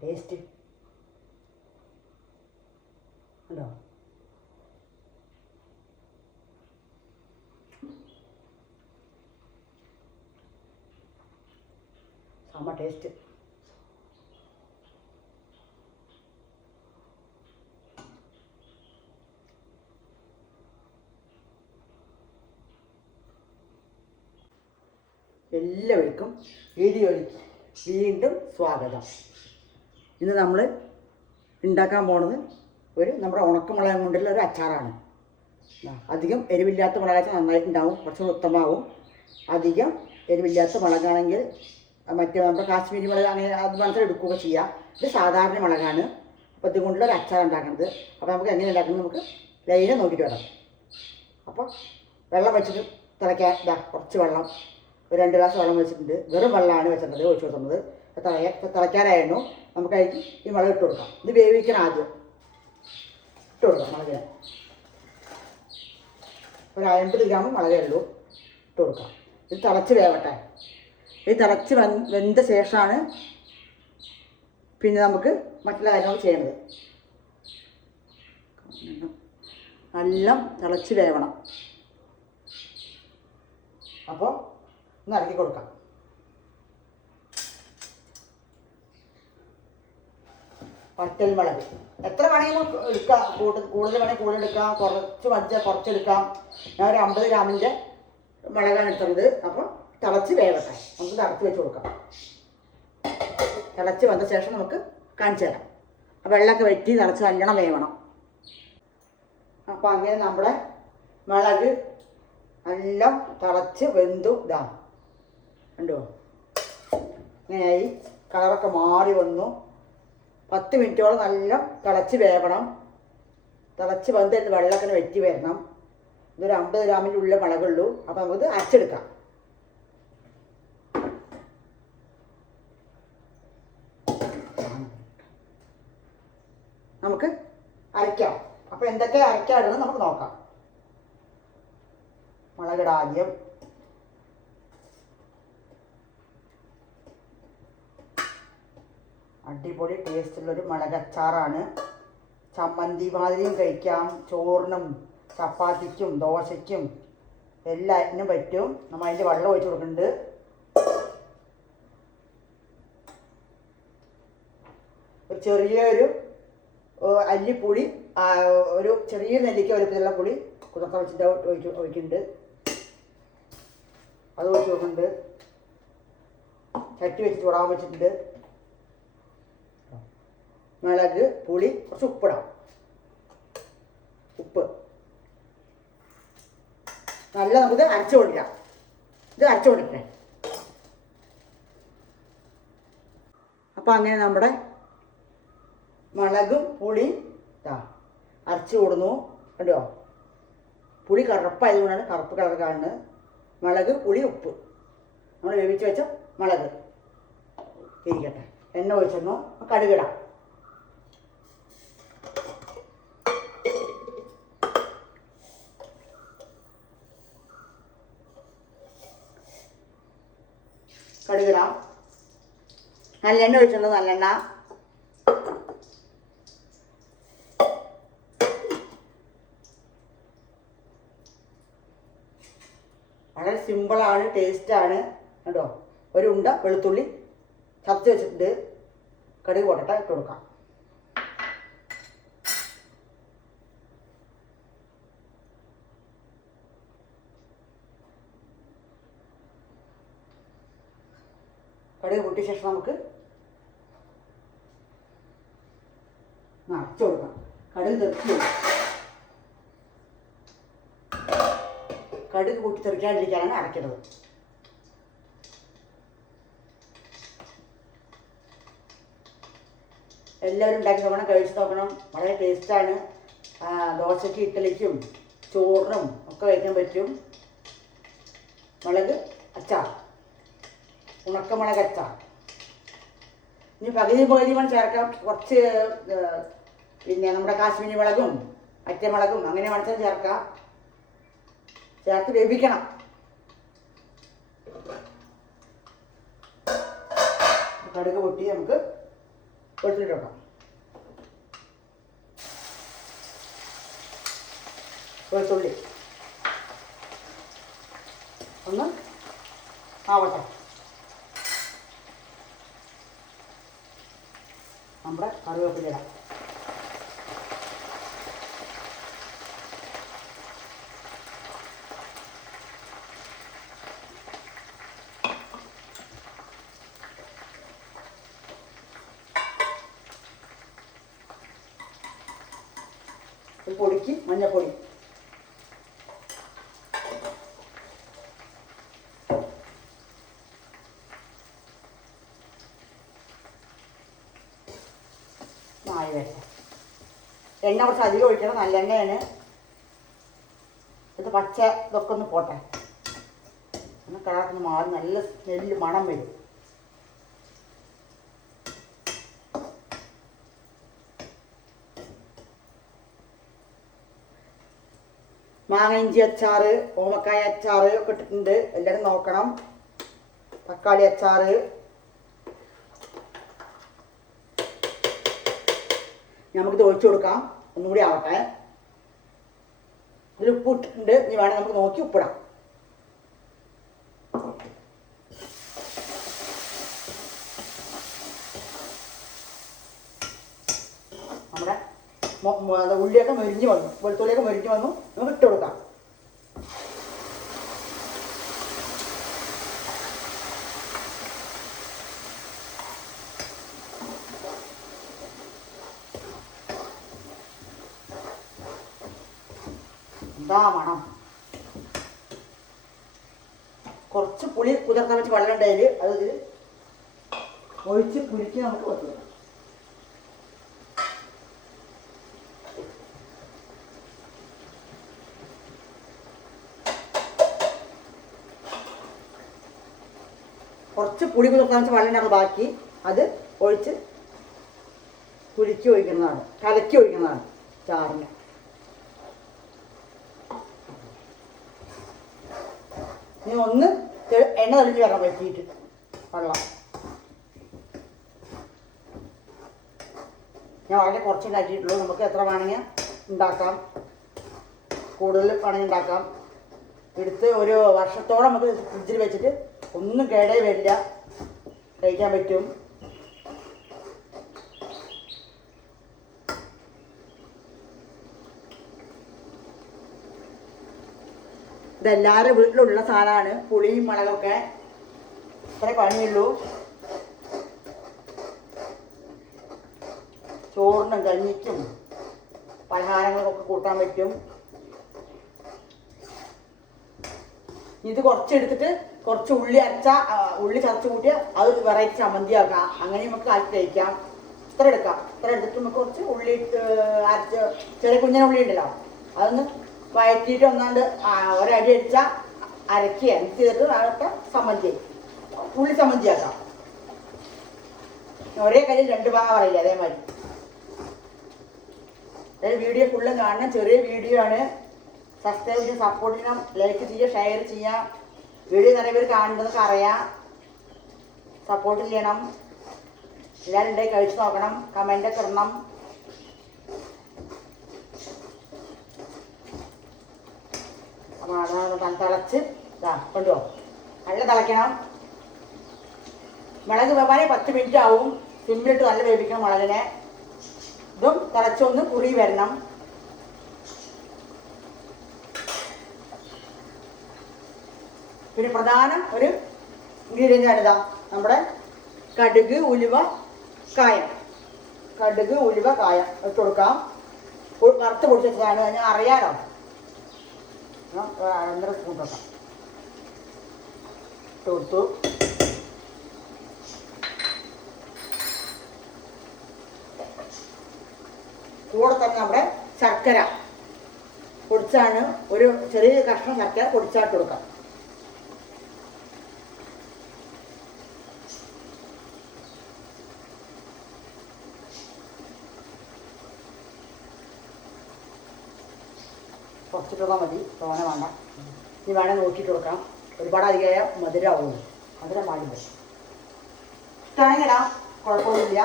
Taste ഉണ്ടോ? Sambar taste. എല്ലാവർക്കും വീഡിയോയിലേക്ക് വീണ്ടും സ്വാഗതം. ഇന്ന് നമ്മൾ ഉണ്ടാക്കാൻ പോകുന്നത് നമ്മുടെ ഉണക്കമുളക് കൊണ്ടുള്ള ഒരു അച്ചാറാണ്. അധികം എരിവില്ലാത്ത മുളകാച്ചാൽ നന്നായിട്ടുണ്ടാവും, കുറച്ചുകൂടി ഉത്തമമാവും. അധികം എരിവില്ലാത്ത മുളകാണെങ്കിൽ മറ്റേ നമ്മുടെ കാശ്മീരി മുളക് അങ്ങനെ അത് മാത്രം എടുക്കുകയൊക്കെ ചെയ്യാം. ഇത് സാധാരണ മുളകാണ്. അപ്പോൾ ഇതുകൊണ്ടുള്ള ഒരു അച്ചാർ ഉണ്ടാക്കുന്നത്. അപ്പോൾ നമുക്ക് എങ്ങനെ ഉണ്ടാക്കുന്നത് നമുക്ക് ലൈനെ നോക്കിയിട്ട് വരാം. അപ്പോൾ വെള്ളം വെച്ചിട്ട് തിളയ്ക്കാൻ കുറച്ച് വെള്ളം, ഒരു 2 ഗ്ലാസ് വെള്ളം വെച്ചിട്ടുണ്ട്. വെറും വെള്ളമാണ് വെച്ചിട്ടുള്ളത്, ഒഴിച്ചു കൊടുക്കുന്നത്. തിളയ്ക്കാനായിരുന്നു. നമുക്ക് അതിന് ഈ മുളക് ഇട്ട് കൊടുക്കാം. ഇത് വേവിക്കണം. ആദ്യം ഇട്ട് കൊടുക്കാം മുളകിന്. ഒരു 50 ഗ്രാം മുളകേ ഉള്ളൂ, ഇട്ട് കൊടുക്കാം. ഇത് തിളച്ച് വേവട്ടെ. ഇത് തിളച്ച് വെന്ത ശേഷമാണ് പിന്നെ നമുക്ക് മറ്റുള്ള കാര്യങ്ങൾ ചെയ്യേണ്ടത്. നല്ല തിളച്ച് വേവണം. അപ്പോൾ ഒന്ന് ഇറക്കി കൊടുക്കാം. വറ്റൽ മുളക് എത്ര വേണമെങ്കിലും എടുക്കാം. കൂടുതൽ വേണമെങ്കിൽ കൂടുതൽ എടുക്കാം, കുറച്ചെടുക്കാം. ഞാൻ ഒരു 50 ഗ്രാമിൻ്റെ മുളകാണ് എടുത്തത്. അപ്പോൾ തിളച്ച് വേവട്ടെ. നമുക്ക് തിളച്ച് വെച്ച് കൊടുക്കാം. തിളച്ച് വന്ന ശേഷം നമുക്ക് കാണിച്ചു തരാം. ആ വെള്ളമൊക്കെ വെറ്റി തിളച്ച് നല്ലോണം വേവണം. അപ്പോൾ അങ്ങനെ നമ്മുടെ മുളക് എല്ലാം തിളച്ച് വെന്തു. കണ്ടോ, ഇങ്ങനെയായി. കളറൊക്കെ മാറി വന്നു. 10 മിനിറ്റോളം നല്ല തിളച്ച് വേവണം. തിളച്ച് വന്ന് വെള്ളമൊക്കെ വെറ്റി വരണം. ഇതൊരു 50 ഗ്രാമിൻ്റെ ഉള്ളിൽ മുളകുള്ളൂ. അപ്പോൾ നമുക്കിത് അരച്ചെടുക്കാം. നമുക്ക് അരയ്ക്കാം. അപ്പോൾ എന്തൊക്കെ അരയ്ക്കാടുന്നത് നമുക്ക് നോക്കാം. മുളകിടാം ആദ്യം. അടിപൊളി ടേസ്റ്റുള്ളൊരു മുളകച്ചാറാണ്. ചമ്മന്തി മാതിരിയും കഴിക്കാം, ചോറിനും ചപ്പാത്തിക്കും ദോശയ്ക്കും എല്ലാറ്റിനും പറ്റും. നമ്മൾ അതിൻ്റെ വെള്ളം ഒഴിച്ച് കൊടുക്കുന്നുണ്ട്. ഒരു ചെറിയൊരു അല്ലിപ്പൊടി, ഒരു ചെറിയ നെല്ലിക്ക വലുപ്പത്തിലുള്ള പുളി കുതിർത്ത വെച്ചിട്ട് ഒഴിക്കുന്നുണ്ട്. അത് ഒഴിച്ച് കൊടുക്കുന്നുണ്ട്. ചട്ടി വെച്ച് ചൂടാൻ വെച്ചിട്ടുണ്ട്. മുളക്, പുളി, കുറച്ച് ഉപ്പിടാം. ഉപ്പ് നല്ല നമുക്ക് അരച്ചു കൊടുക്കാം. ഇത് അരച്ചു കൊടുക്കണേ. അപ്പം അങ്ങനെ നമ്മുടെ മുളകും പുളിയും അരച്ചു കൊടുന്നു. കണ്ടോ, പുളി കറുപ്പായതുകൊണ്ടാണ് കറുപ്പ് കളർ കാണുന്നത്. മുളക്, പുളി, ഉപ്പ്, നമ്മൾ വേവിച്ച് വെച്ച മുളക് ഇരിക്കട്ടെ. എണ്ണ ഒഴിച്ചെന്നു. കടുകിടാം. കടുകിടാം. നല്ലെണ്ണ ഒഴിച്ചിട്ടുണ്ട്. നല്ലെണ്ണ. വളരെ സിമ്പിളാണ്, ടേസ്റ്റാണ്. കേട്ടോ, ഒരു ഉണ്ട വെളുത്തുള്ളി ചതച്ച് വെച്ചിട്ടുണ്ട്. കടുക് പൊട്ടട്ട ഇട്ട് കൊടുക്കാം. കടുക് പൊട്ടിയ ശേഷം നമുക്ക് അരച്ചു കൊടുക്കാം. കടുക് തെറിച്ചു. കടുക് പൊട്ടി തെറിക്കാണ്ടിരിക്കാനാണ് അരയ്ക്കുന്നത്. എല്ലാവരും ഉണ്ടാക്കി നോക്കണം, കഴിച്ച് നോക്കണം. വളരെ ടേസ്റ്റാണ്. ദോശയ്ക്ക്, ഇഡ്ഡലിക്കും ചോറിനും ഒക്കെ കഴിക്കാൻ പറ്റും. മുളക് അച്ചാർ, ഉണക്കമുളക് അച്ചാർ. ഇനി പകുതി വേണം ചേർക്കാം. കുറച്ച് പിന്നെ നമ്മുടെ കാശ്മീരി മുളകും അറ്റമുളകും അങ്ങനെ വേണമെങ്കിൽ ചേർക്കാം. ചേർത്ത് വേവിക്കണം. കടുക് പൊട്ടി നമുക്ക് വെളുത്തുള്ളി ഇട്ടോക്കാം. വെളുത്തുള്ളി ഒന്ന് ആവട്ടെ. നമ്മുടെ കറിവേപ്പില ഇടാം. ഒരു പൊടിക്ക് മഞ്ഞൾപ്പൊടി, എണ്ണ കുറച്ച് അധികം ഒഴിക്കണം. നല്ലെണ്ണയാണ് ഇത്. പച്ച ഇതൊക്കെ ഒന്ന് പോട്ടെ. ഒന്ന് കളറൊന്ന് മാറി നല്ല സ്മെല്ല് മണം വരും. മാങ്ങ ഇഞ്ചി അച്ചാർ, ഓമക്കായ അച്ചാർ ഒക്കെ ഇട്ടിട്ടുണ്ട്. എല്ലാവരും നോക്കണം. തക്കാളി അച്ചാർ, നമുക്കിത് ഒഴിച്ചു കൊടുക്കാം. ഒന്നും കൂടി ആവട്ടെ. ഇതിൽ ഉപ്പ് ഇട്ടിട്ടുണ്ട്. ഇനി വേണം നമുക്ക് നോക്കി ഉപ്പിടാം. നമ്മുടെ ഉള്ളിയൊക്കെ മൊരിഞ്ഞ് വന്നു, വെളുത്തുള്ളിയൊക്കെ മൊരിഞ്ഞ് വന്നു. നമുക്ക് ഇട്ട് കൊടുക്കാം. എന്താ മണം! കുറച്ച് പുളി കുതിർത്താൻ വെച്ച് വെള്ളം ഉണ്ടായാൽ അത് ഇതിൽ ഒഴിച്ച് പുളിക്ക് നമുക്ക് വെക്കുക. കുറച്ച് പുളി കുതിർത്താൻ വെച്ച് വെള്ളം ഉണ്ടാകുന്ന ബാക്കി അത് ഒഴിച്ച് പുളിക്ക് ഒഴിക്കുന്നതാണ്, കലക്കി ഒഴിക്കുന്നതാണ് ചാറിന്. ഇനി ഒന്ന് എണ്ണ തെളിഞ്ഞ് വരണം വെട്ടിയിട്ട് വെള്ളം. ഞാൻ വളരെ കുറച്ച് ഉണ്ടാക്കിയിട്ടുള്ളൂ. നമുക്ക് എത്ര വേണമെങ്കിൽ ഉണ്ടാക്കാം, കൂടുതൽ വേണമെങ്കിൽ ഉണ്ടാക്കാം. എടുത്ത് ഒരു വർഷത്തോളം നമുക്ക് ഫ്രിഡ്ജിൽ വെച്ചിട്ട് ഒന്നും കേടേ വരില്ല, കഴിക്കാൻ പറ്റും. ഇതെല്ലാവരും വീട്ടിലുള്ള സാധനമാണ്. പുളിയും മുളകൊക്കെ ഇത്രേ പണിയുള്ളൂ. ചോറിനും കഞ്ഞിക്കും പലഹാരങ്ങൾക്കൊക്കെ കൂട്ടാൻ പറ്റും. ഇത് കുറച്ചെടുത്തിട്ട് കുറച്ച് ഉള്ളി ചതച്ച് കൂട്ടിയാൽ അത് വെറൈറ്റി ചമ്മന്തിയാക്കാം. അങ്ങനെ നമുക്ക് ആക്കി കഴിക്കാം. ഇത്ര എടുക്കാം. ഇത്ര എടുത്തിട്ട് നമുക്ക് കുറച്ച് ഉള്ളി അരച്ച്, ചെറിയ കുഞ്ഞിന ഉള്ളി ഉണ്ടല്ലോ, അതൊന്ന് വഴറ്റിയിട്ട് ഒന്നാണ്ട് ഒരടി അടിച്ചാൽ അരക്കുക. മിക്സ് ചെയ്തിട്ട് അതൊക്കെ ചമ്മന്തി, ഉള്ളി ചമ്മന്തിയാക്കാം. ഒരേ കയ്യിൽ രണ്ട് ഭാഗം പറയില്ല, അതേമാതിരി. അതായത് വീഡിയോ ഫുള്ളും കാണണം. ചെറിയ വീഡിയോ ആണ്. സബ്സ്ക്രൈബ് ചെയ്യാൻ, സപ്പോർട്ട് ചെയ്യണം, ലൈക്ക് ചെയ്യുക, ഷെയർ ചെയ്യാം. വീഡിയോ നിറയെ പേര് കാണുന്നതൊക്കെ അറിയാം. സപ്പോർട്ട് ചെയ്യണം. എല്ലാവരും ഉണ്ടായി കഴിച്ച് നോക്കണം. കമൻ്റൊക്കെ ഇടണം. അപ്പോൾ തിളച്ച് കൊണ്ടുപോ. നല്ല തിളയ്ക്കണം. മുളക് വെവാനെ 10 മിനിറ്റ് ആവും. സിമ്മിലിട്ട് നല്ല വേവിക്കണം മുളകിനെ. ഇതും തിളച്ചൊന്ന് കുറി വരണം. പിന്നെ പ്രധാനം ഒരു ഇൻഗ്രീഡിയൻ്റ് ആണിതാ, നമ്മുടെ കടുക്, ഉലുവ, കായം. കടുക്, ഉലുവ, കായം ഇട്ട് കൊടുക്കാം. വറുത്ത് പൊടിച്ചതാണ്, ഞാൻ അറിയാലോ. 1.5 സ്പൂൺ വെക്കാം. ഇട്ട് കൊടുത്തു. കൂടെ തന്നെ നമ്മുടെ ശർക്കര പൊടിച്ചാണ്, ഒരു ചെറിയ കഷ്ണം ശർക്കര പൊടിച്ചാട്ട് കൊടുക്കാം. കുറച്ചിട്ടുള്ള മതി, തോന വേണ്ട. ഇനി വേണേൽ നോക്കിയിട്ട് കൊടുക്കാം. ഒരുപാട് അധികമായ മധുരമാവുന്നു, മധുരം പാടില്ല. ഇഷ്ടമാണെങ്കിൽ ഇടാം, കുഴപ്പമൊന്നുമില്ല.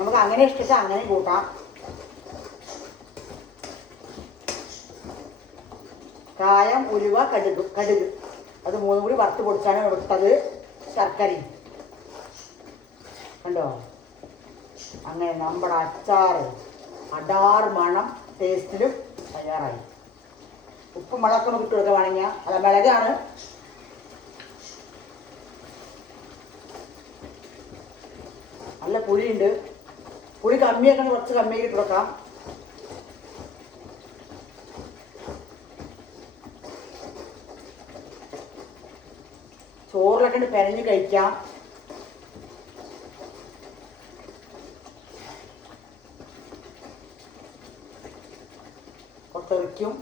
നമുക്ക് അങ്ങനെ ഇഷ്ടത്തെ അങ്ങനെ കൂട്ടാം. കായം, ഉലുവ, കടുക് അത് മൂന്നും കൂടി വറുത്ത് പൊടിച്ചാണ് എടുത്തത്. ശർക്കരയും കണ്ടോ. അങ്ങനെ നമ്മുടെ അച്ചാറ് അടാർ മണം ടേസ്റ്റിലും തയ്യാറായി. ഉപ്പും മുളകൊക്കെ നമുക്ക് ഇട്ട് കൊടുക്കുക വേണമെങ്കിൽ. അല്ല, മിളകാണ്. നല്ല പുളിയുണ്ട്. പുളി കമ്മിയൊക്കെ കുറച്ച് കമ്മിയാക്കി ഇട്ട് കൊടുക്കാം. ചോറിലൊക്കെ ഉണ്ട് പെരഞ്ഞ് കഴിക്കാം. കുറച്ചെറിക്കും.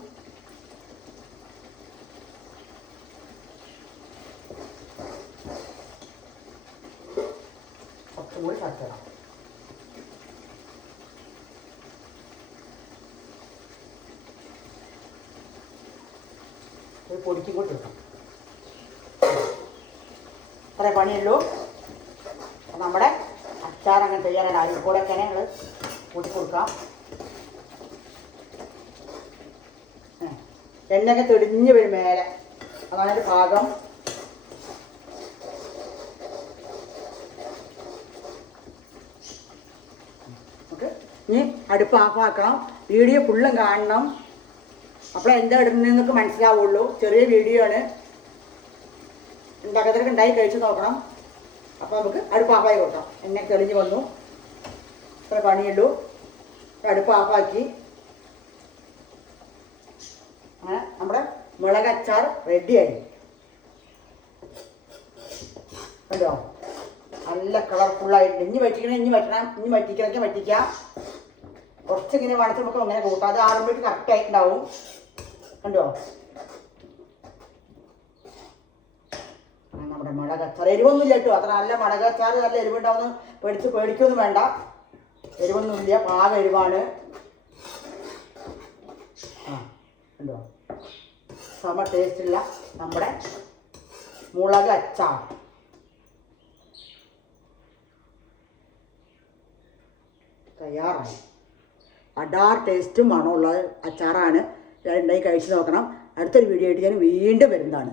കുറച്ചും കൂടി ശർക്കര. ഒരു പൊടിക്കും കൂടി എടുക്കാം. അത്രേ പണിയുള്ളൂ. നമ്മുടെ അച്ചാർ അങ്ങനെ തയ്യാറാണ്. അതിൽ കൂടെ ഒക്കെ ഞങ്ങൾ കൂട്ടി കൊടുക്കാം. എണ്ണയൊക്കെ തെളിഞ്ഞ് വരും മേലെ. അതാണ് ഒരു പാകം. ഓക്കെ, ഇനി അടുപ്പ് ഓഫാക്കാം. വീഡിയോ ഫുള്ളും കാണണം. അപ്പോൾ എന്താ ഇടുന്നതെന്നൊക്കെ മനസ്സിലാവുള്ളൂ. ചെറിയ വീഡിയോ ആണ്. ഉണ്ടാക്കത്തിലൊക്കെ ഉണ്ടായി കഴിച്ച് നോക്കണം. അപ്പോൾ നമുക്ക് അടുപ്പ് ഓഫായി കൊടുക്കാം. എണ്ണ തെളിഞ്ഞ് വന്നു. ഇത്ര പണിയുള്ളൂ. അടുപ്പ് ഓഫാക്കി. അങ്ങനെ നമ്മുടെ മുളകച്ചാർ റെഡിയായി. കണ്ടോ, നല്ല കളർഫുള്ളായിട്ട്. ഇനി വറ്റിക്കണമെങ്കിൽ വറ്റിക്കാം. കുറച്ചിങ്ങനെ വണച്ച് നമുക്ക് അങ്ങനെ കൂട്ടാം. അത് ആറുമ്പോഴേക്ക് കറക്റ്റായിട്ടുണ്ടാവും. കണ്ടോ, നമ്മുടെ മുളകച്ചാർ എരിവൊന്നുമില്ല കേട്ടോ. അത്ര നല്ല മുളകച്ചാർ നല്ല എരിവുണ്ടാവുന്ന പേടിക്കൊന്നും വേണ്ട. എരിവൊന്നുമില്ല, പാകം എരിവാണ്. കണ്ടോ, സമ ടേസ്റ്റുള്ള നമ്മുടെ മുളക് അച്ചാർ തയ്യാറായി. അടാർ ടേസ്റ്റും മണമുള്ള അച്ചാറാണ്. ഉണ്ടായി കഴിച്ച് നോക്കണം. അടുത്തൊരു വീഡിയോ ആയിട്ട് ഞാൻ വീണ്ടും വരുന്നതാണ്.